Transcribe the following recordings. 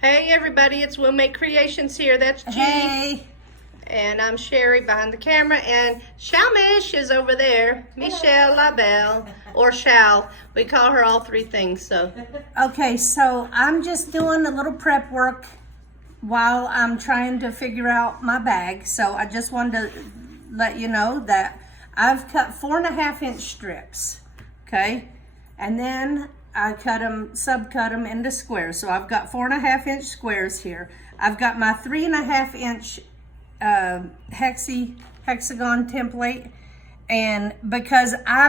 Hey everybody, it's Will Make Creations here. That's G. Hey. And I'm Sherry behind the camera, and Shalmish is over there. Michelle LaBelle, or Shal. We call her all three things, so. Okay, so I'm just doing a little prep work while I'm trying to figure out my bag. So I just wanted to let you know that I've cut 4.5-inch strips, okay? And then I subcut them into squares. So I've got 4.5-inch squares here. I've got my 3.5-inch hexagon template, and because I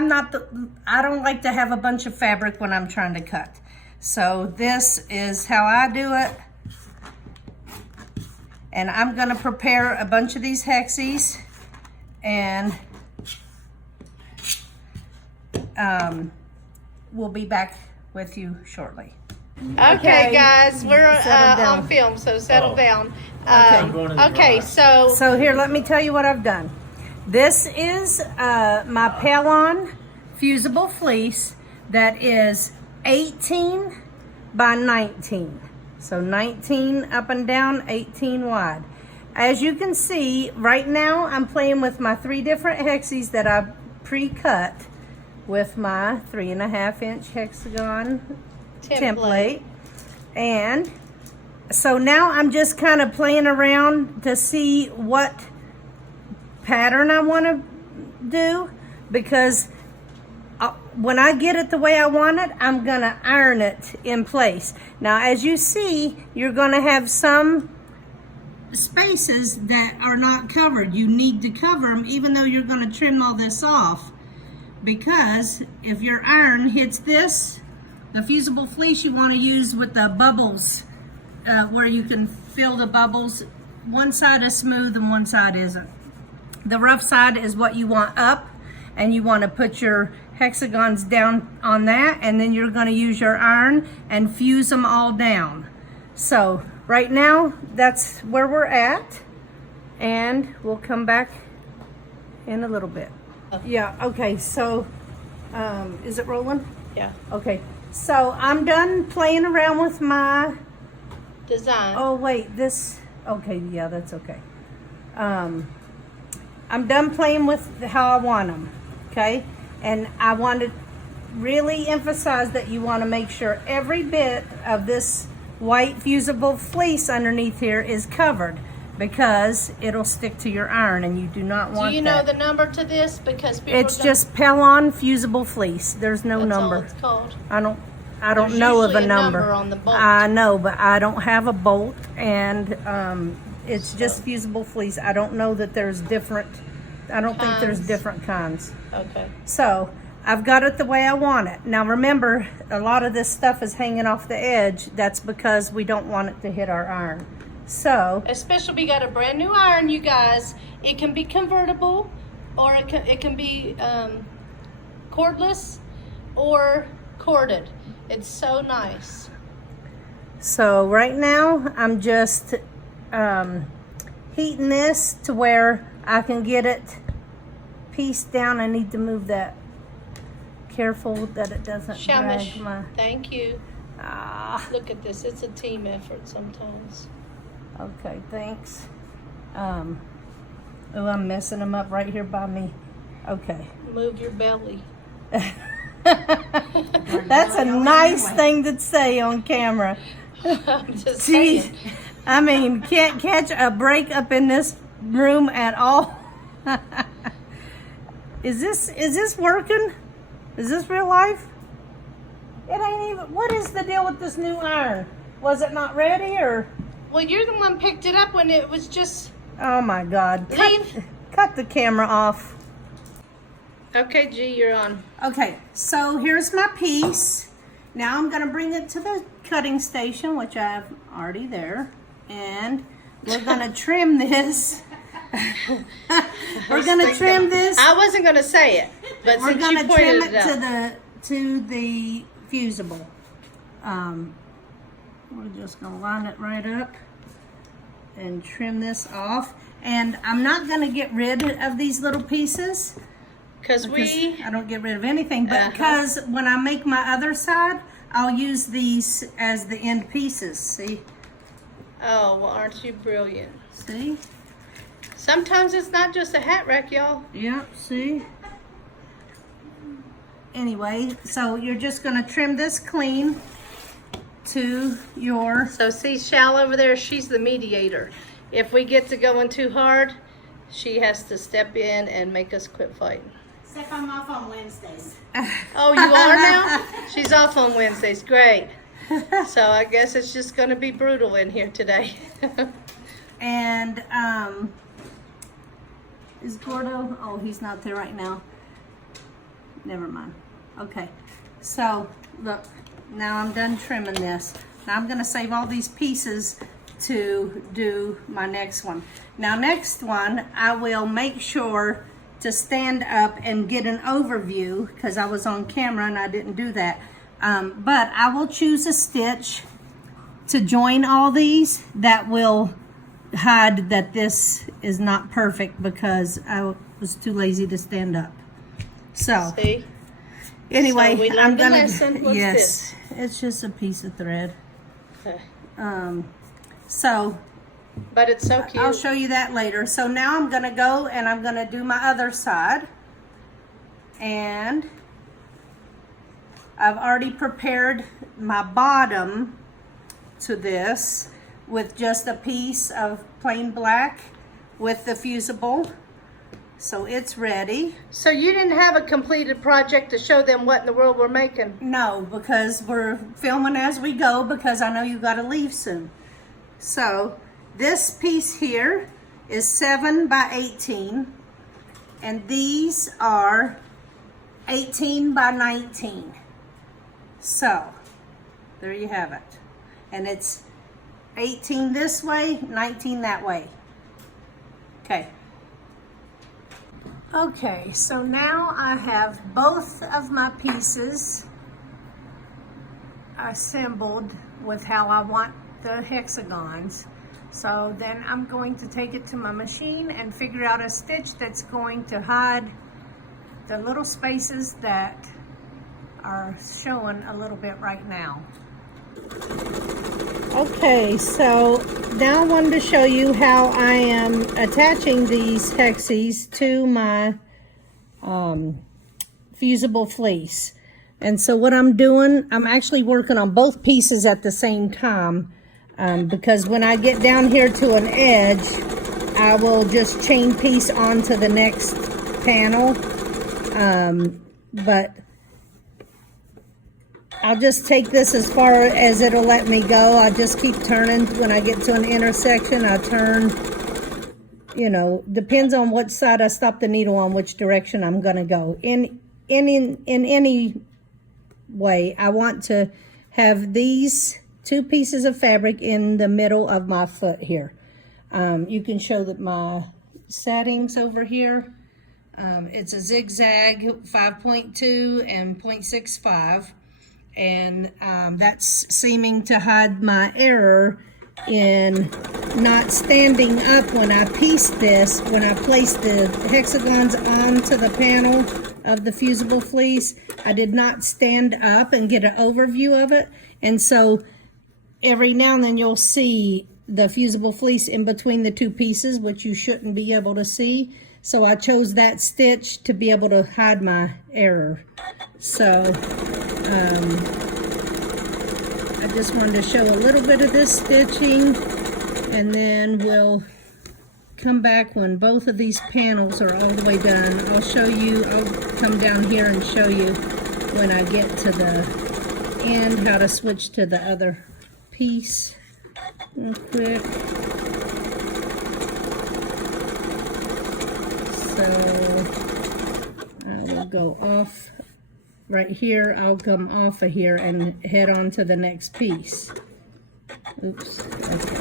don't like to have a bunch of fabric when I'm trying to cut. So this is how I do it. And I'm gonna prepare a bunch of these hexies, and we'll be back with you shortly. Okay, guys, we're on film, so settle down. Okay, so here, let me tell you what I've done. This is my Pelon fusible fleece that is 18 by 19. So 19 up and down, 18 wide. As you can see, right now I'm playing with my 3 different hexies that I pre-cut with my 3.5-inch hexagon template. And so now I'm just kind of playing around to see what pattern I want to do, because when I get it the way I want it, I'm going to iron it in place. Now, as you see, you're going to have some spaces that are not covered. You need to cover them, even though you're going to trim all this off, because if your iron hits this, the fusible fleece you want to use with the bubbles, where you can fill the bubbles. One side is smooth and one side isn't. The rough side is what you want up, and you want to put your hexagons down on that, and then you're going to use your iron and fuse them all down. So right now that's where we're at, and we'll come back in a little bit. Yeah, okay, so is it rolling? yeah, Okay, so I'm done playing around with my design. oh wait, this, okay, yeah, that's okay. I'm done playing with how I want them, okay? And I want to really emphasize that you want to make sure every bit of this white fusible fleece underneath here is covered, because it'll stick to your iron, and you do not want that. Do you know the number to this? Because people It's just Pelon fusible fleece. There's no number. That's all it's called. I don't There's know of a usually number. on the bolt. I know, but I don't have a bolt, and it's just fusible fleece. I don't know that there's different. I don't think there's different kinds. Okay. So I've got it the way I want it. Now remember, a lot of this stuff is hanging off the edge. That's because we don't want it to hit our iron. So Especially we got a brand new iron, you guys. It can be convertible, or it can be cordless or corded. It's so nice. So right now I'm just heating this to where I can get it pieced down. I need to move that. Careful that it doesn't Shamish, drag my... thank you. Ah, Look at this. It's a team effort sometimes. okay, thanks. Oh, I'm messing them up right here by me. Okay. Move your belly. That's a nice thing to say on camera. I'm just Jeez. saying. I mean, can't catch a break up in this room at all. Is this working? Is this real life? It ain't even. What is the deal with this new iron? Was it not ready, or? Well, you're the one picked it up when it was just... Oh my God. Cut the camera off. Okay, G, you're on. Okay, so here's my piece. Now I'm gonna bring it to the cutting station, which I have already there. And we're gonna trim this. We're gonna trim this. I wasn't going to say it, but We're since gonna you trim pointed it it out. to the fusible. We're just gonna line it right up and trim this off. And I'm not gonna get rid of these little pieces, Because I don't get rid of anything, but because when I make my other side, I'll use these as the end pieces. See, Oh, well, aren't you brilliant? See? Sometimes it's not just a hat rack, y'all. Yep, see? Anyway, so you're just gonna trim this clean to your... So see Shal over there, she's the mediator. If we get to going too hard, she has to step in and make us quit fighting. Except I'm off on Wednesdays. Oh, you are now? She's off on Wednesdays, great. So I guess it's just gonna be brutal in here today. And, is Gordo? Oh, he's not there right now. Never mind. Okay. So, look, now I'm done trimming this. Now I'm gonna save all these pieces to do my next one. Now, next one, I will make sure to stand up and get an overview because I was on camera and I didn't do that. But I will choose a stitch to join all these that will hide that this is not perfect because I was too lazy to stand up. So See? anyway, So we learned I'm the gonna lesson. What's yes, it's just a piece of thread. Okay. So But it's so cute. I'll show you that later. So now I'm gonna go and I'm gonna do my other side. And I've already prepared my bottom to this with just a piece of plain black with the fusible. So it's ready. So you didn't have a completed project to show them what in the world we're making? No, because we're filming as we go because I know you gotta leave soon. So this piece here is 7 by 18 and these are 18 by 19. So there you have it. And it's 18 this way, 19 that way. Okay. Okay, so now I have both of my pieces assembled with how I want the hexagons. So then I'm going to take it to my machine and figure out a stitch that's going to hide the little spaces that are showing a little bit right now. Okay, so now I wanted to show you how I am attaching these hexies to my fusible fleece. And so what I'm doing, I'm actually working on both pieces at the same time because when I get down here to an edge, I will just chain piece onto the next panel. But I'll just take this as far as it'll let me go. I just keep turning. When I get to an intersection, I turn, you know, depends on what side I stop the needle on, which direction I'm gonna go. In any way, I want to have these two pieces of fabric in the middle of my foot here. You can show that my settings over here. It's a zigzag 5.2 and 0.65. And that's seeming to hide my error in not standing up when I piece this, when I place the hexagons onto the panel of the fusible fleece. I did not stand up and get an overview of it. And so every now and then you'll see the fusible fleece in between the two pieces, which you shouldn't be able to see. So I chose that stitch to be able to hide my error. So I just wanted to show a little bit of this stitching, and then we'll come back when both of these panels are all the way done. I'll show you, I'll come down here and show you when I get to the end how to switch to the other piece real quick. So I will go off right here. I'll come off of here and head on to the next piece. Oops. Okay.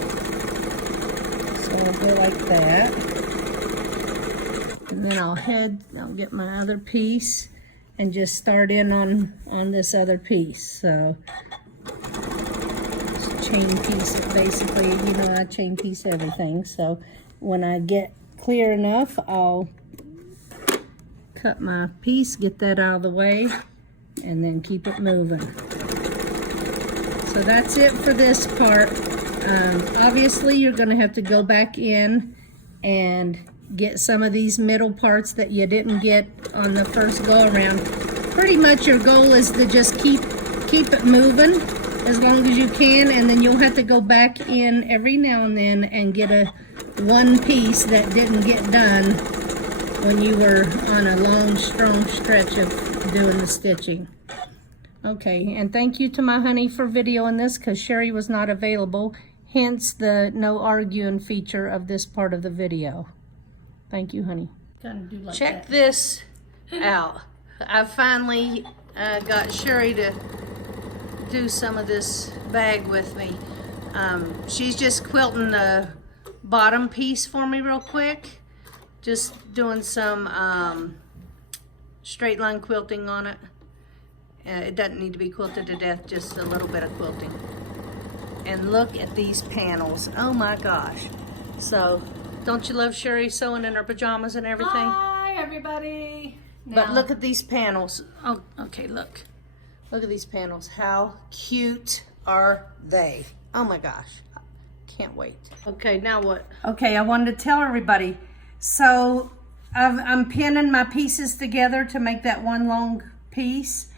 So I'll go like that. And then I'll get my other piece and just start in on this other piece. So just chain piece it basically. You know, I chain piece everything. So when I get clear enough, I'll cut my piece, get that out of the way, and then keep it moving. So that's it for this part. Obviously, you're going to have to go back in and get some of these middle parts that you didn't get on the first go around. Pretty much your goal is to just keep it moving as long as you can, and then you'll have to go back in every now and then and get one piece that didn't get done when you were on a long, strong stretch of doing the stitching. Okay, and thank you to my honey for videoing this because Sherry was not available, hence the no arguing feature of this part of the video. Thank you, honey. Kind of do like Check that. this out. I finally got Sherry to do some of this bag with me. She's just quilting the bottom piece for me real quick. Just doing some straight line quilting on it. It doesn't need to be quilted to death, just a little bit of quilting. And look at these panels. Oh my gosh. So, don't you love Sherry sewing in her pajamas and everything? Hi, everybody. But look at these panels. Oh, okay, look. Look at these panels. How cute are they? Oh my gosh. Can't wait. Okay, now what? Okay, I wanted to tell everybody. So, I'm pinning my pieces together to make that one long piece.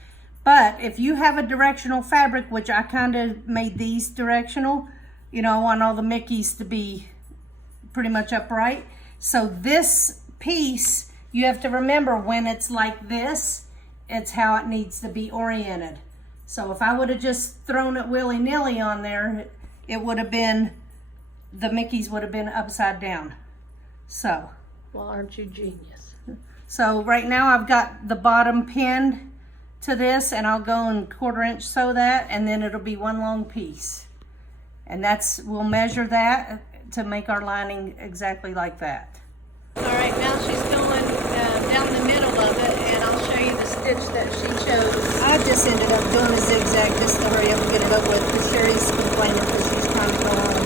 But if you have a directional fabric, which I kind of made these directional, you know, I want all the Mickeys to be pretty much upright. So this piece, you have to remember when it's like this, it's how it needs to be oriented. So if I would have just thrown it willy-nilly on there, it would have been, the Mickeys would have been upside down. So. Well, aren't you genius? So right now I've got the bottom pinned to this, and I'll go and 1/4 inch sew that, and then it'll be one long piece. And we'll measure that to make our lining exactly like that. All right, now she's going down the middle of it, and I'll show you the stitch that she chose. I just ended up doing a zigzag just to hurry up and get it over with, because Sherry's complaining because she's trying to go home.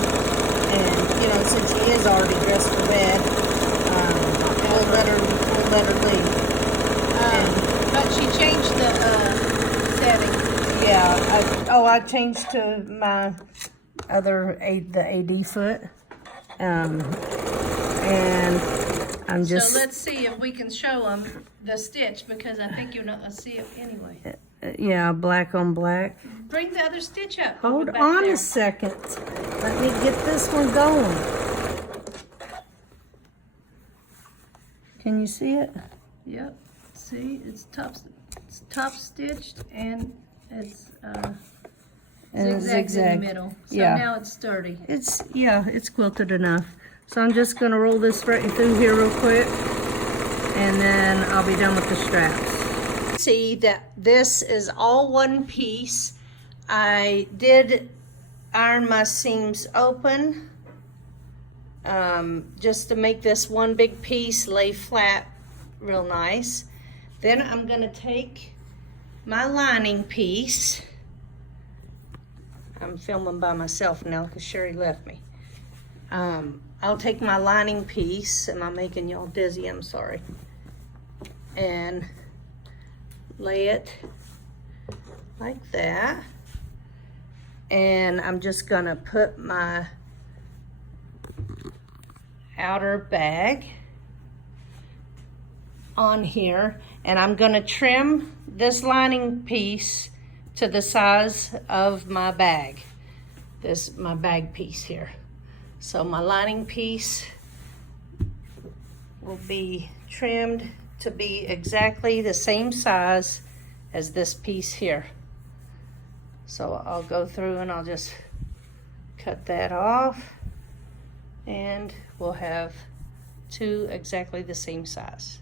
And, you know, since she is already dressed for bed, we'll let her leave. But she changed the setting. Yeah, I changed to my other the AD foot. And I'm just... So let's see if we can show them the stitch, because I think you're not going to see it anyway. Yeah, black on black. Bring the other stitch up. Hold back on there. a second. Let me get this one going. Can you see it? Yep. See, it's top stitched, and it's zigzags in the middle. So yeah. now it's sturdy. It's quilted enough. So I'm just gonna roll this right through here real quick, and then I'll be done with the straps. See that this is all one piece. I did iron my seams open just to make this one big piece lay flat real nice. Then I'm gonna take my lining piece. I'm filming by myself now because Sherry left me. I'll take my lining piece. Am I making y'all dizzy? I'm sorry. And lay it like that. And I'm just gonna put my outer bag on here, and I'm gonna trim this lining piece to the size of my bag. My bag piece here. So my lining piece will be trimmed to be exactly the same size as this piece here. So I'll go through and I'll just cut that off, and we'll have two exactly the same size.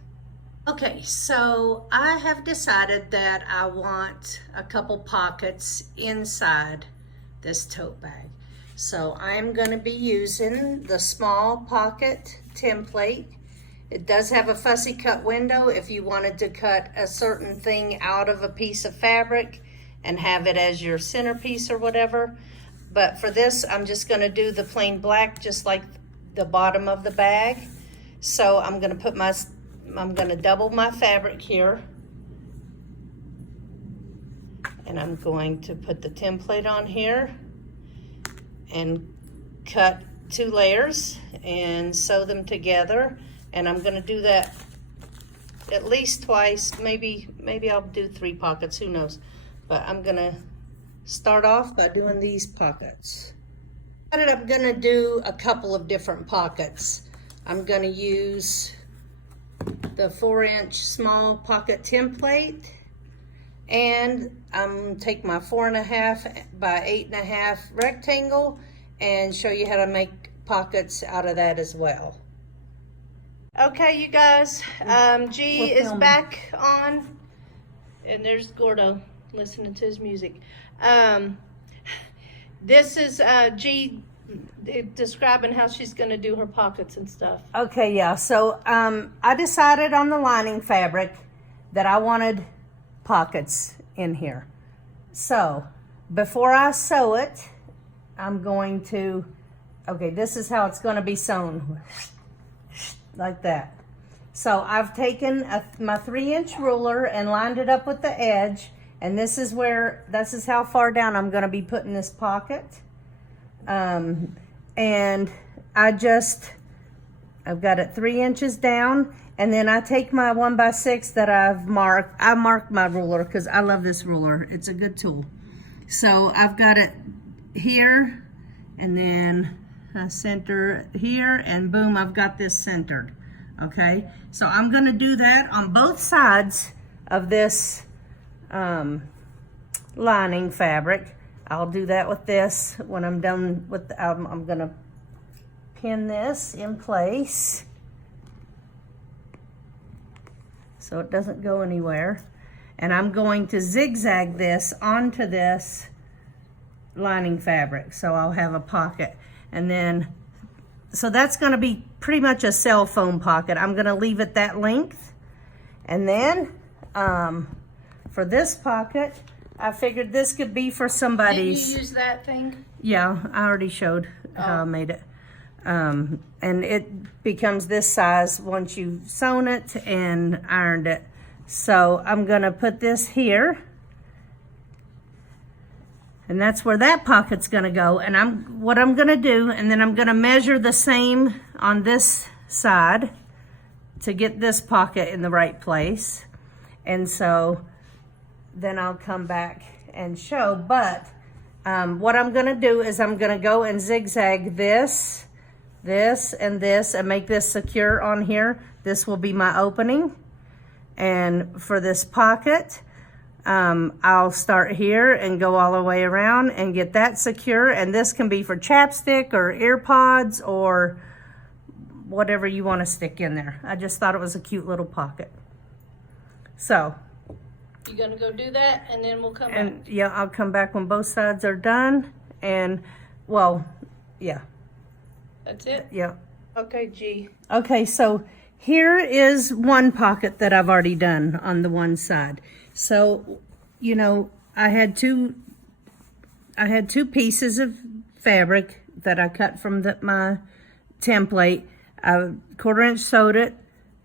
Okay, so I have decided that I want a couple pockets inside this tote bag. So I'm going to be using the small pocket template. It does have a fussy cut window if you wanted to cut a certain thing out of a piece of fabric and have it as your centerpiece or whatever. But for this, I'm just going to do the plain black, just like the bottom of the bag. So I'm going to double my fabric here, and I'm going to put the template on here and cut 2 layers and sew them together. And I'm gonna do that at least twice, maybe I'll do 3 pockets, who knows. But I'm gonna start off by doing these pockets. I'm gonna do a couple of different pockets. I'm gonna use the 4-inch small pocket template, and I'm take my 4.5 by 8.5 rectangle and show you how to make pockets out of that as well. Okay, you guys, G is back on, and there's Gordo listening to his music. This is G describing how she's going to do her pockets and stuff. Okay, yeah. So I decided on the lining fabric that I wanted pockets in here. So before I sew it, I'm going to, okay, this is how it's going to be sewn. Like that. So I've taken my 3-inch ruler and lined it up with the edge, and this is how far down I'm going to be putting this pocket. And I've got it 3 inches down, and then I take my 1x6 that I've marked. I marked my ruler because I love this ruler. It's a good tool. So I've got it here, and then I center here, and boom, I've got this centered. Okay, so I'm going to do that on both sides of this lining fabric. I'll do that with this when I'm done with I'm going to pin this in place so it doesn't go anywhere, and I'm going to zigzag this onto this lining fabric, so I'll have a pocket. And then, so that's going to be pretty much a cell phone pocket. I'm going to leave it that length. And then for this pocket, I figured this could be for somebody's. Did you use that thing? Yeah, I already showed how I made it. And it becomes this size once you've sewn it and ironed it. So I'm going to put this here. And that's where that pocket's gonna go. And what I'm gonna do, and then I'm gonna measure the same on this side to get this pocket in the right place. And so then I'll come back and show. But what I'm gonna do is I'm gonna go and zigzag this, and this, and make this secure on here. This will be my opening. And for this pocket, I'll start here and go all the way around and get that secure. And this can be for chapstick or ear pods or whatever you want to stick in there. I just thought it was a cute little pocket. So you're gonna go do that, and then we'll come back. Yeah, I'll come back when both sides are done. And well, yeah, that's it. Yeah. Okay, G. Okay, so here is one pocket that I've already done on the one side. So, you know, I had two pieces of fabric that I cut from my template. I 1/4 inch sewed it,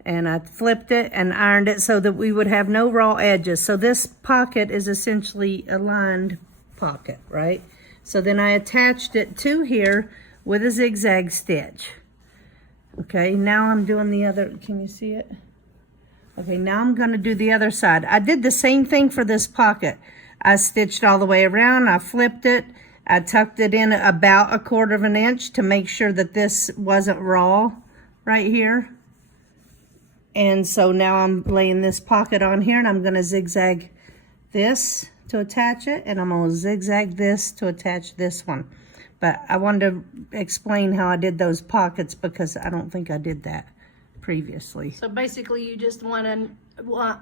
and I flipped it and ironed it so that we would have no raw edges. So this pocket is essentially a lined pocket, right? So then I attached it to here with a zigzag stitch. Okay, now I'm doing the other, can you see it? Okay, now I'm going to do the other side. I did the same thing for this pocket. I stitched all the way around, I flipped it, I tucked it in about 1/4 inch to make sure that this wasn't raw right here. And so now I'm laying this pocket on here, and I'm going to zigzag this to attach it, and I'm going to zigzag this to attach this one. But I wanted to explain how I did those pockets because I don't think I did that previously. So basically you just want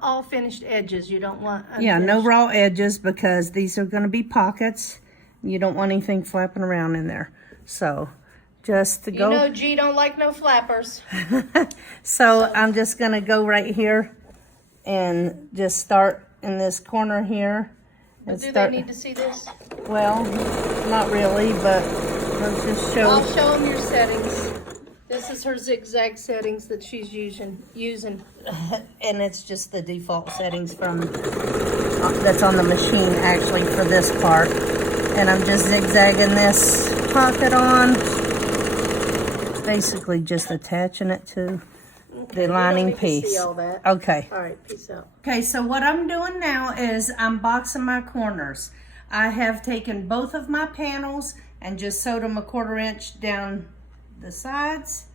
all finished edges. You don't want unfinished. Yeah, no raw edges because these are going to be pockets. You don't want anything flapping around in there. So just to go. You know G don't like no flappers. So I'm just going to go right here and just start in this corner here. But do they need to see this? Well, not really, but let's just show. I'll show them your settings. This is her zigzag settings that she's using. And it's just the default settings from that's on the machine actually for this part. And I'm just zigzagging this pocket on. basically just attaching it to the We lining don't need to piece. see all that. Okay. All right, peace out. Okay, so what I'm doing now is I'm boxing my corners. I have taken both of my panels and just sewed them 1/4 inch down the sides,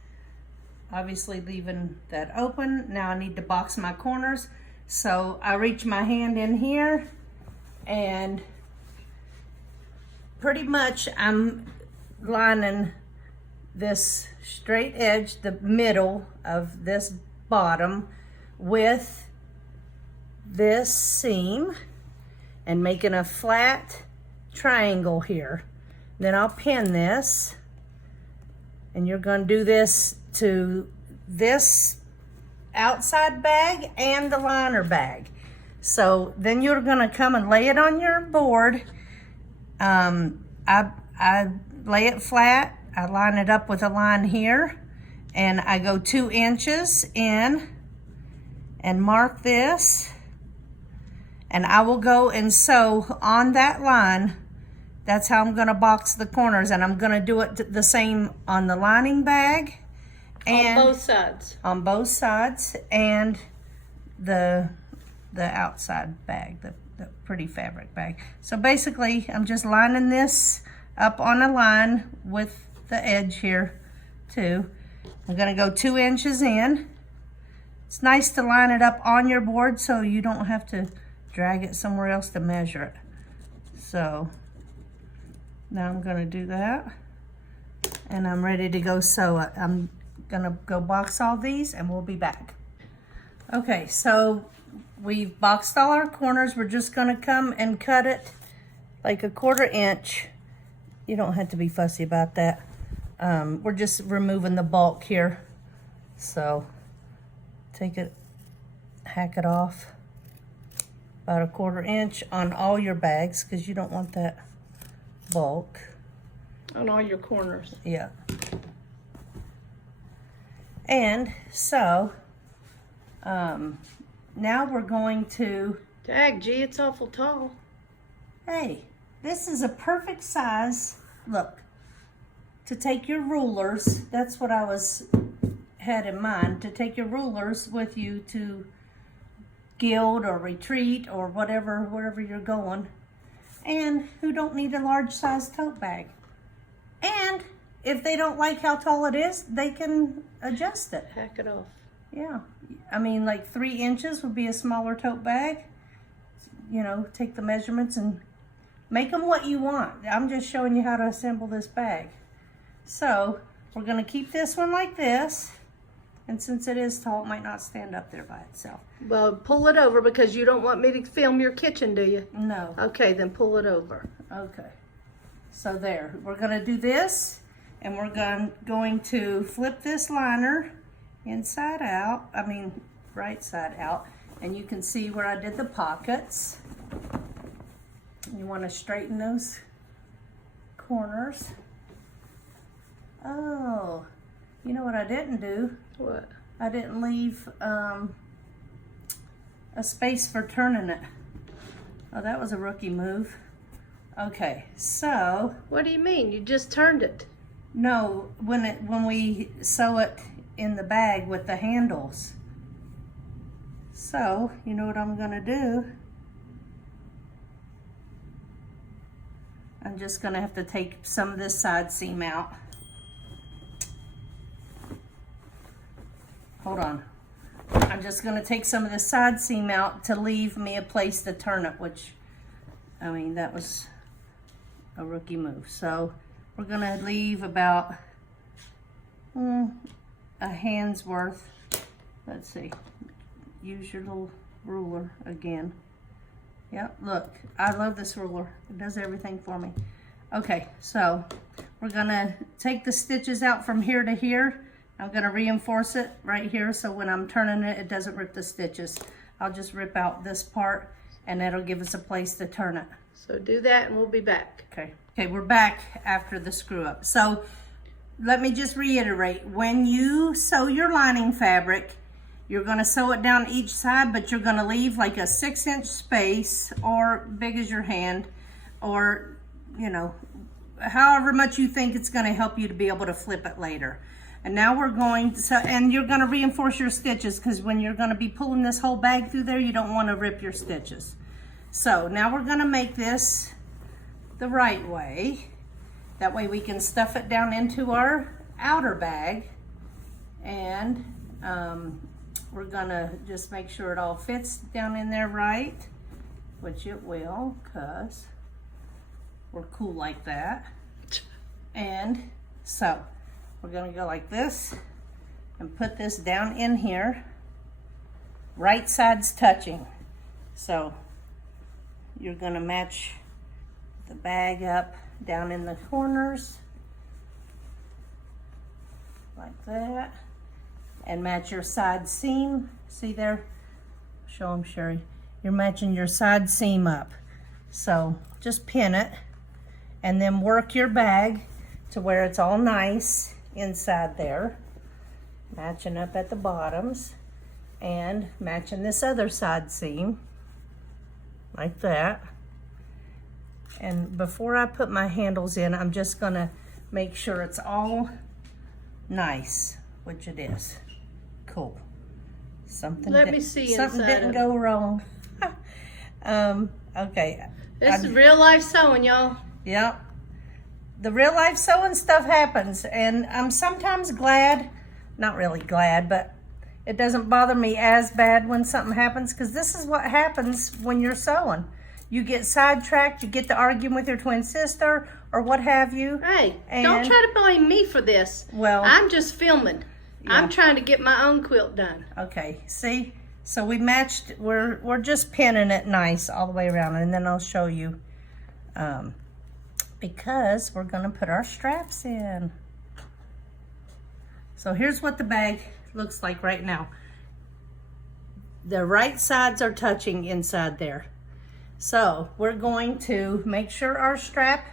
obviously leaving that open. Now I need to box my corners. So I reach my hand in here and pretty much I'm lining this straight edge, the middle of this bottom, with this seam and making a flat triangle here. Then I'll pin this, and you're going to do this to this outside bag and the liner bag. So then you're going to come and lay it on your board. I lay it flat. I line it up with a line here, and I go 2 inches in and mark this, and I will go and sew on that line. That's how I'm going to box the corners, and I'm going to do it the same on the lining bag and On both sides. on both sides, and the outside bag, the pretty fabric bag. So basically I'm just lining this up on a line with the edge here too. I'm going to go 2 inches in. It's nice to line it up on your board so you don't have to drag it somewhere else to measure it. So now I'm going to do that, and I'm ready to go sew it. I'm going to go box all these and we'll be back. Okay, so we've boxed all our corners. We're just going to come and cut it like 1/4 inch. You don't have to be fussy about that. We're just removing the bulk here. So take it, hack it off about 1/4 inch on all your bags, because you don't want that bulk. On all your corners. Yeah. And so now we're going to, Dag, gee, it's awful tall. hey, this is a perfect size, look, to take your rulers. That's what I had in mind, to take your rulers with you to Guild or Retreat or whatever, wherever you're going, and who don't need a large size tote bag. And if they don't like how tall it is, they can adjust it. Hack it off. Yeah, I mean, like 3 inches would be a smaller tote bag. You know, take the measurements and make them what you want. I'm just showing you how to assemble this bag. So we're going to keep this one like this, and since it is tall, it might not stand up there by itself. Well, pull it over, because you don't want me to film your kitchen, do you? No. Okay, then pull it over. Okay. So there, we're going to do this, and we're going to flip this liner inside out, right side out, and you can see where I did the pockets. You want to straighten those corners. Oh, you know what I didn't do? What? I didn't leave a space for turning it. Oh, that was a rookie move. Okay, so What do you mean? You just turned it. no, when we sew it in the bag with the handles. So, you know what I'm gonna do? I'm just gonna have to take some of this side seam out. Hold on. I'm just gonna take some of the side seam out to leave me a place to turn it, which, that was a rookie move. So we're gonna leave about a hand's worth. Let's see. Use your little ruler again. Yep, look, I love this ruler. It does everything for me. Okay, so we're gonna take the stitches out from here to here. I'm gonna reinforce it right here, so when I'm turning it, it doesn't rip the stitches. I'll just rip out this part, and that'll give us a place to turn it. So do that and we'll be back. Okay, we're back after the screw up. So let me just reiterate, when you sew your lining fabric, you're gonna sew it down each side, but you're gonna leave like a 6-inch space, or big as your hand, or however much you think it's gonna help you to be able to flip it later. And now we're going to, and you're going to reinforce your stitches because when you're going to be pulling this whole bag through there, you don't want to rip your stitches. So now we're going to make this the right way. That way we can stuff it down into our outer bag. And we're going to just make sure it all fits down in there right, which it will because we're cool like that. And so we're going to go like this and put this down in here, right sides touching. So you're going to match the bag up down in the corners like that, and match your side seam. See there? Show them, Sherry. You're matching your side seam up. So just pin it and then work your bag to where it's all nice inside there, matching up at the bottoms and matching this other side seam like that. And before I put my handles in, I'm just gonna make sure it's all nice, which it is. Cool. Something Let me see something inside didn't of go wrong. Okay. This is real life sewing, y'all. Yep. The real life sewing stuff happens, and I'm sometimes glad, not really glad, but it doesn't bother me as bad when something happens, because this is what happens when you're sewing. You get sidetracked, you get to arguing with your twin sister, or what have you. Hey, don't try to blame me for this. Well, I'm just filming. Yeah. I'm trying to get my own quilt done. Okay, see? So we matched, we're just pinning it nice all the way around, and then I'll show you, because we're gonna put our straps in. So here's what the bag looks like right now. The right sides are touching inside there. So we're going to make sure our strap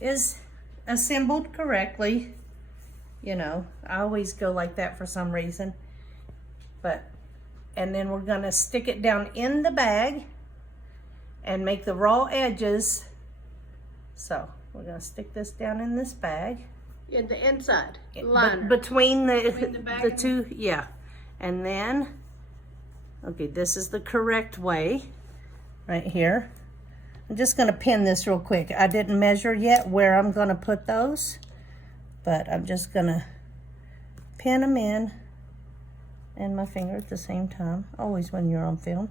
is assembled correctly. You know, I always go like that for some reason. And then we're gonna stick it down in the bag and make the raw edges. So we're gonna stick this down in this bag. In the inside liner. Between Between the bag the and two, yeah. And then, okay, this is the correct way, right here. I'm just gonna pin this real quick. I didn't measure yet where I'm gonna put those, but I'm just gonna pin them in and my finger at the same time, always when you're on film.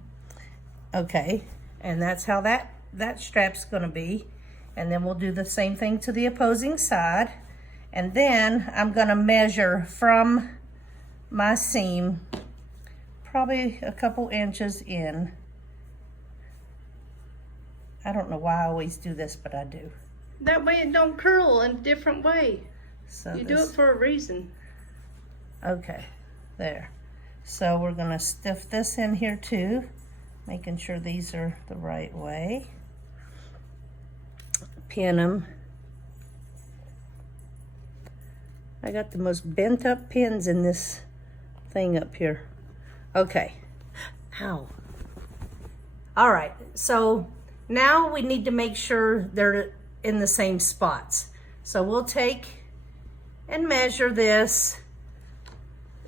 Okay, and that's how that strap's gonna be. And then we'll do the same thing to the opposing side. And then I'm gonna measure from my seam, probably a couple inches in. I don't know why I always do this, but I do. That way it don't curl in a different way. So You do it for a reason. Okay, there. So we're gonna stiff this in here too, making sure these are the right way. Pin them. I got the most bent up pins in this thing up here. Okay. Ow. All right, so now we need to make sure they're in the same spots. So we'll take and measure this.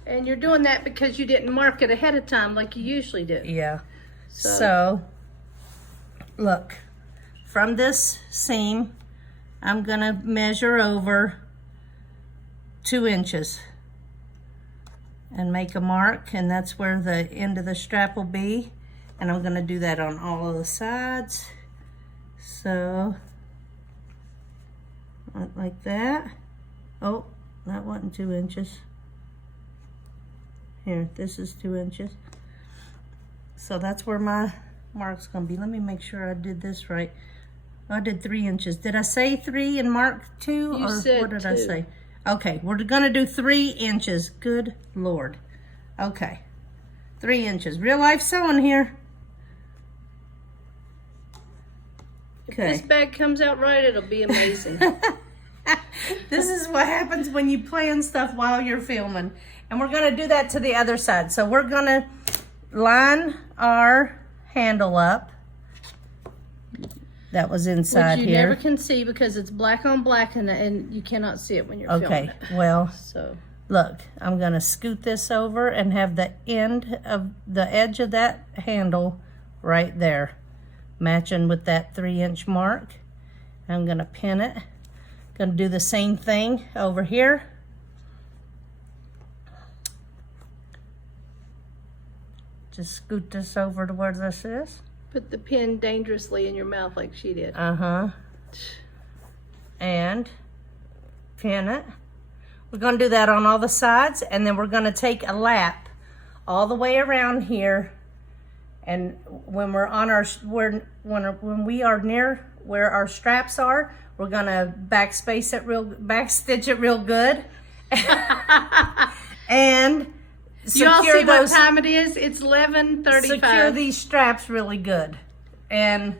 And you're doing that because you didn't mark it ahead of time like you usually do. Yeah. So look, from this seam, I'm gonna measure over 2 inches and make a mark, and that's where the end of the strap will be. And I'm gonna do that on all of the sides. So, like that. Oh, that wasn't 2 inches. Here, this is 2 inches. So that's where my mark's gonna be. Let me make sure I did this right. I did 3 inches. Did I say 3 and mark 2? You or said what did 2. I say? Okay, we're gonna do 3 inches. Good Lord. Okay, 3 inches. Real life sewing here. If this bag comes out right, it'll be amazing. This is what happens when you plan stuff while you're filming. And we're gonna do that to the other side. So we're gonna line our handle up. That was inside Which you here. never can see because it's black on black and you cannot see it when you're filming Okay, it. well, So Look, I'm gonna scoot this over and have the end of the edge of that handle right there, matching with that 3-inch mark. I'm gonna pin it. Gonna do the same thing over here. Just scoot this over to where this is. Put the pin dangerously in your mouth like she did. And pin it. We're going to do that on all the sides, and then we're going to take a lap all the way around here. And when we're on our when we are near where our straps are, we're going to backstitch it real good. And you all secure see what time it is? It's 11:35. Secure these straps really good. And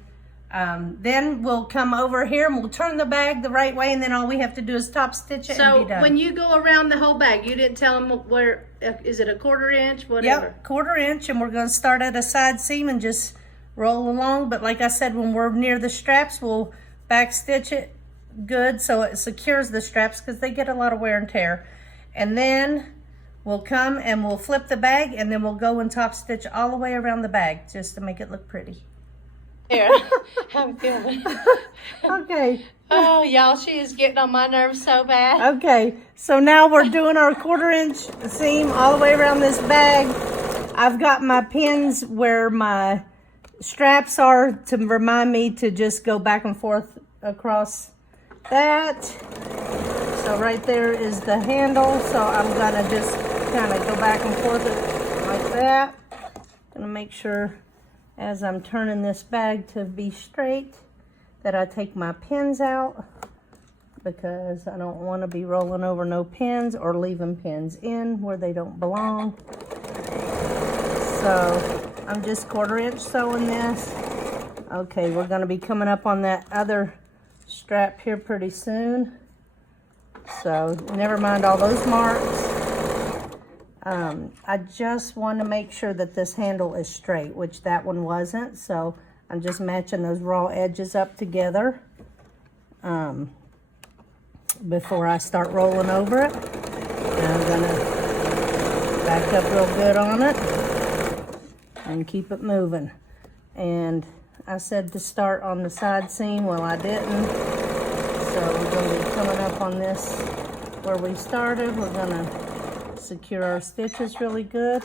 then we'll come over here and we'll turn the bag the right way, and then all we have to do is top stitch it and be done. So when you go around the whole bag, you didn't tell them where, is it a 1/4 inch, whatever? Yep, 1/4 inch, and we're going to start at a side seam and just roll along. But like I said, when we're near the straps, we'll back stitch it good so it secures the straps because they get a lot of wear and tear. And then we'll come and we'll flip the bag, and then we'll go and top stitch all the way around the bag just to make it look pretty. Here, I'm feeling. Okay. Oh, y'all, she is getting on my nerves so bad. Okay, so now we're doing our 1/4 inch seam all the way around this bag. I've got my pins where my straps are to remind me to just go back and forth across that. So right there is the handle, so I'm gonna just kind of go back and forth like that. Gonna make sure as I'm turning this bag to be straight that I take my pins out, because I don't want to be rolling over no pins or leaving pins in where they don't belong. So I'm just 1/4 inch sewing this. Okay, we're going to be coming up on that other strap here pretty soon. So never mind all those marks. I just want to make sure that this handle is straight, which that one wasn't. So I'm just matching those raw edges up together before I start rolling over it. And I'm going to back up real good on it and keep it moving. And I said to start on the side seam. Well, I didn't. So we're going to be coming up on this where we started. We're going to secure our stitches really good.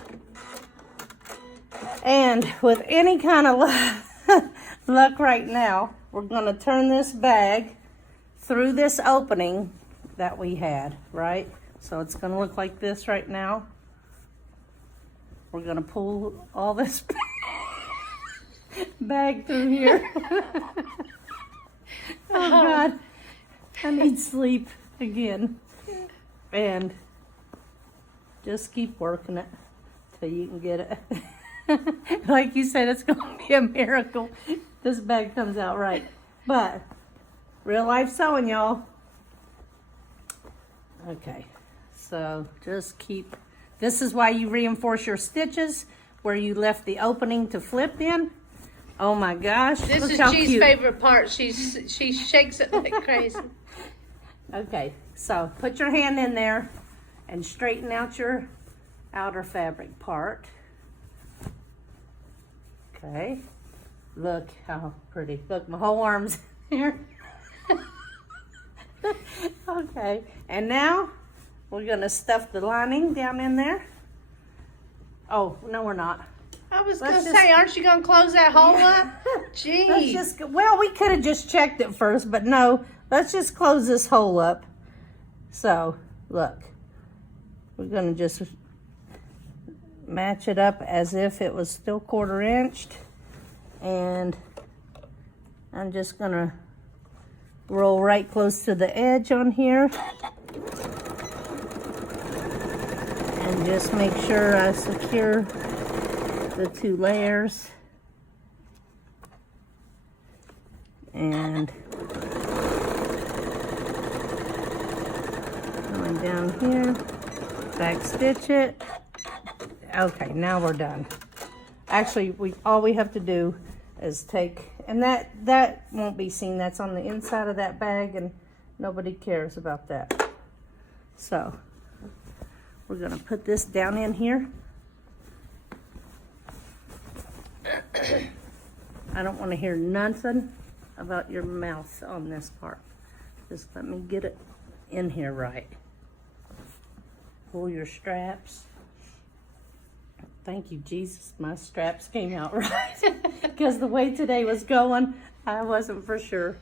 And with any kind of luck right now, we're going to turn this bag through this opening that we had, right? So it's going to look like this right now. We're going to pull all this bag through here. Oh God, I need sleep again. And just keep working it till you can get it. Like you said, it's going to be a miracle this bag comes out right. But real life sewing, y'all. Okay, so just keep, this is why you reinforce your stitches where you left the opening to flip in. Oh my gosh, this look is how G's cute. favorite part. She shakes it like crazy. Okay, so put your hand in there and straighten out your outer fabric part. Okay, look how pretty. Look, my whole arm's here. Okay, and now we're gonna stuff the lining down in there. Oh, no we're not. I was going to say, aren't you going to close that hole up? Gee. Let's just, well, we could have just checked it first, but no, let's just close this hole up. So, look, we're gonna just match it up as if it was still 1/4 inched, and I'm just gonna roll right close to the edge on here and just make sure I secure the 2 layers. And going down here, back stitch it. Okay, now we're done. Actually, all we have to do is take, and that won't be seen. That's on the inside of that bag, and nobody cares about that. So We're gonna put this down in here. I don't want to hear nothing about your mouth on this part. Just let me get it in here right. Pull your straps. Thank you, Jesus. My straps came out right. Because the way today was going, I wasn't for sure.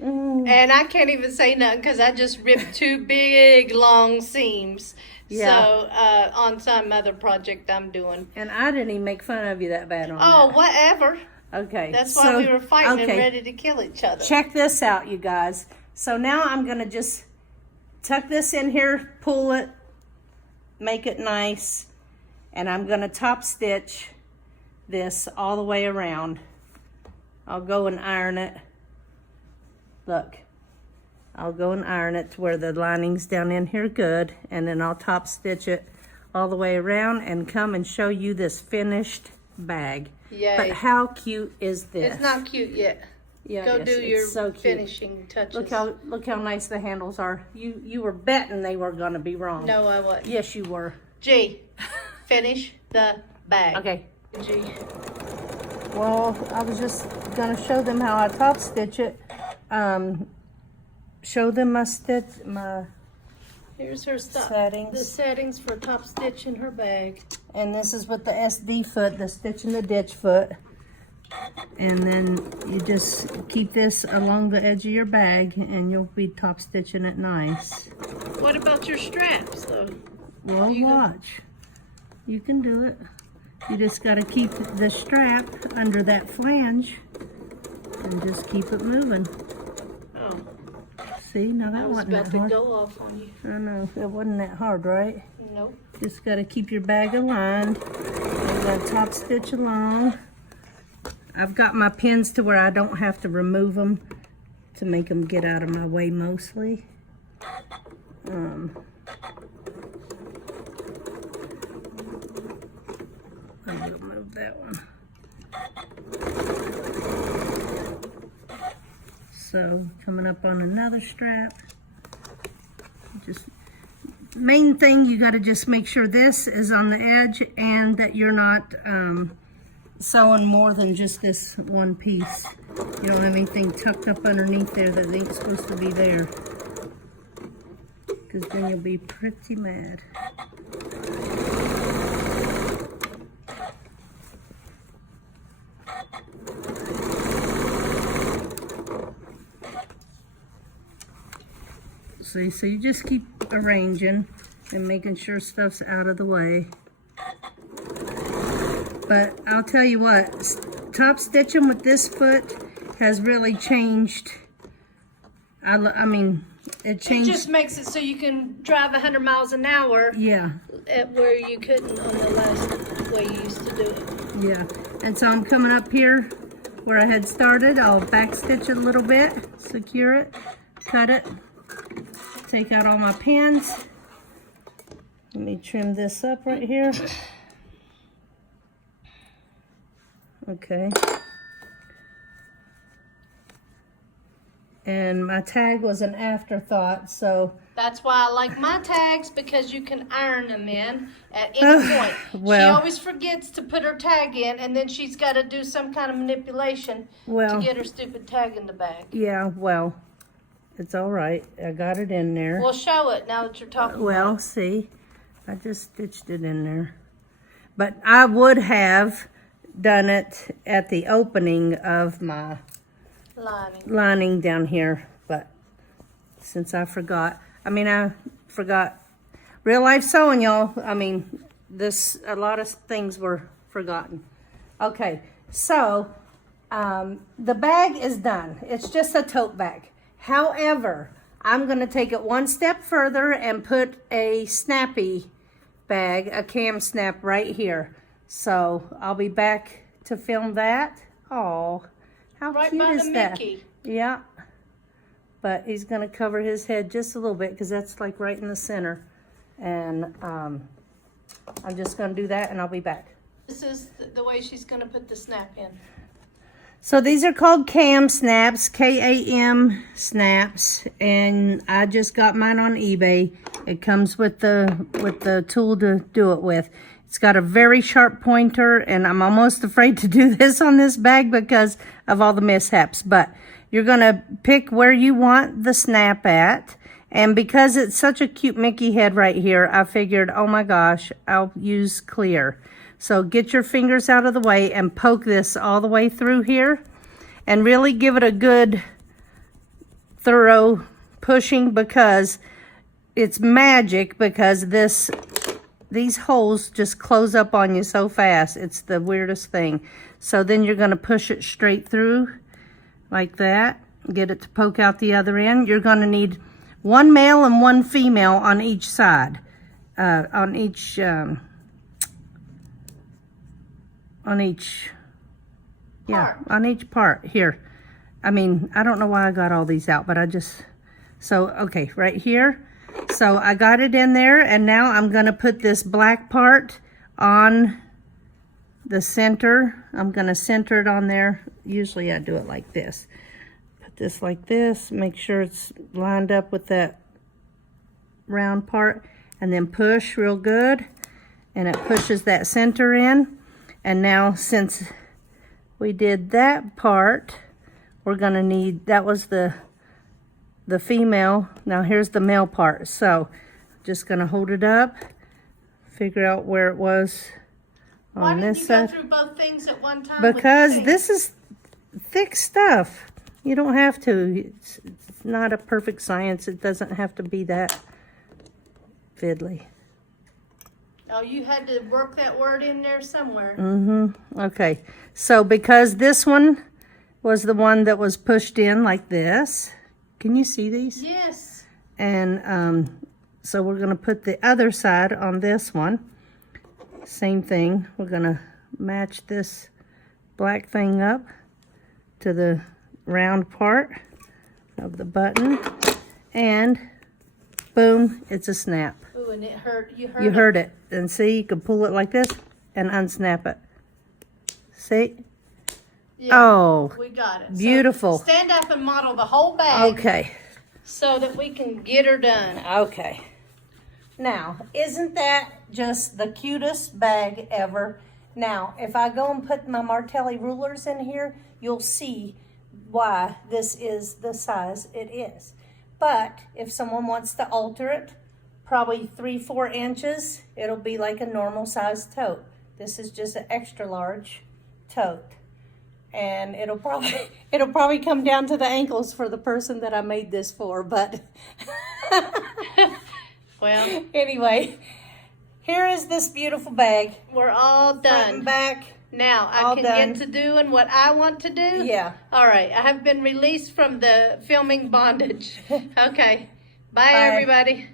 And I can't even say nothing because I just ripped 2 big long seams. Yeah. So on some other project I'm doing. And I didn't even make fun of you that bad on Oh, that. whatever. Okay. That's why we were fighting and okay. ready to kill each other. Check this out, you guys. So now I'm going to just tuck this in here, pull it, make it nice, and I'm going to top stitch this all the way around. I'll go and iron it. Look, I'll go and iron it to where the lining's down in here good, and then I'll top stitch it all the way around and come and show you this finished bag. Yay. But how cute is this? It's not cute yet. Yeah, Go it is. do It's your so cute. finishing touches. Look how nice the handles are. You were betting they were gonna be wrong. No, I wasn't. Yes, you were. G, finish the bag. Okay. G. Well, I was just gonna show them how I top stitch it. Show them my Here's her stuff. settings. The settings for top stitch in her bag. And this is with the SD foot, the stitch and the ditch foot. And then you just keep this along the edge of your bag and you'll be top stitching it nice. What about your straps though? Well, watch. You can do it. You just got to keep the strap under that flange and just keep it moving. Oh, See, now I that was wasn't about that to hard. go off on you. I know, it wasn't that hard, right? Nope. Just got to keep your bag aligned. You got to top stitch along. I've got my pins to where I don't have to remove them to make them get out of my way mostly. I'm going to move that one. So coming up on another strap. Just main thing, you got to just make sure this is on the edge and that you're not sewing more than just this one piece. You don't have anything tucked up underneath there that ain't supposed to be there, because then you'll be pretty mad. See, so you just keep arranging and making sure stuff's out of the way. But I'll tell you what, top stitching with this foot has really changed. I mean, it changed. It just makes it so you can drive 100 miles an hour. Yeah, At where you couldn't on the last way you used to do it. yeah. And so I'm coming up here where I had started. I'll back stitch it a little bit, secure it, cut it, take out all my pins. Let me trim this up right here. Okay. And my tag was an afterthought, so That's why I like my tags, because you can iron them in at any point. well. She always forgets to put her tag in, and then she's got to do some kind of manipulation Well. to get her stupid tag in the bag. yeah, well, it's all right. I got it in there. We'll show it now that you're talking Well, about see, I just stitched it in there. But I would have done it at the opening of my lining. lining down here, but since I forgot, real life sewing, y'all. I mean, a lot of things were forgotten. Okay, so the bag is done. It's just a tote bag. However, I'm going to take it one step further and put a snappy bag, a cam snap right here. So I'll be back to film that. Oh, how Right cute by is the that? Mickey. Yeah, but he's going to cover his head just a little bit because that's like right in the center. And I'm just going to do that and I'll be back. This is the way she's going to put the snap in. So these are called cam snaps, K-A-M snaps, and I just got mine on eBay. It comes with the tool to do it with. It's got a very sharp pointer, and I'm almost afraid to do this on this bag because of all the mishaps. But you're gonna pick where you want the snap at, and because it's such a cute Mickey head right here, I figured, oh my gosh, I'll use clear. So get your fingers out of the way and poke this all the way through here and really give it a good thorough pushing, because it's magic, because these holes just close up on you so fast. It's the weirdest thing. So then you're gonna push it straight through like that, get it to poke out the other end. You're gonna need one male and one female on each side, on each part here. I mean, I don't know why I got all these out, but okay, right here. So I got it in there, and now I'm gonna put this black part on the center. I'm gonna center it on there. Usually I do it like this. Put this like this, make sure it's lined up with that round part, and then push real good, and it pushes that center in. And now, since we did that part, we're gonna need, that was the female. Now here's the male part. So just gonna hold it up, figure out where it was on this side. Why didn't you go through both things at one time? Because this is thick stuff. You don't have to. It's not a perfect science. It doesn't have to be that fiddly. Oh, you had to work that word in there somewhere. Okay, so because this one was the one that was pushed in like this. Can you see these? Yes. And so we're gonna put the other side on this one. Same thing. We're gonna match this black thing up to the round part of the button, and boom, it's a snap. Ooh, and it hurt. You heard it. And see, you can pull it like this and unsnap it. See? Yeah, oh, we got it. Beautiful. So stand up and model the whole bag. Okay. So that we can get her done. Okay. Now, isn't that just the cutest bag ever? Now, if I go and put my Martelli rulers in here, you'll see why this is the size it is. But if someone wants to alter it, probably 3-4 inches, it'll be like a normal size tote. This is just an extra large tote. And it'll probably come down to the ankles for the person that I made this for, but well, anyway, here is this beautiful bag. We're all done. Front and back. Now I can get to doing what I want to do. Yeah. All right. I have been released from the filming bondage. Okay. Bye. Bye. Everybody.